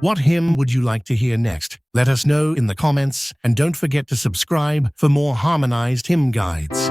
What hymn would you like to hear next? Let us know in the comments, and don't forget to subscribe for more harmonized hymn guides.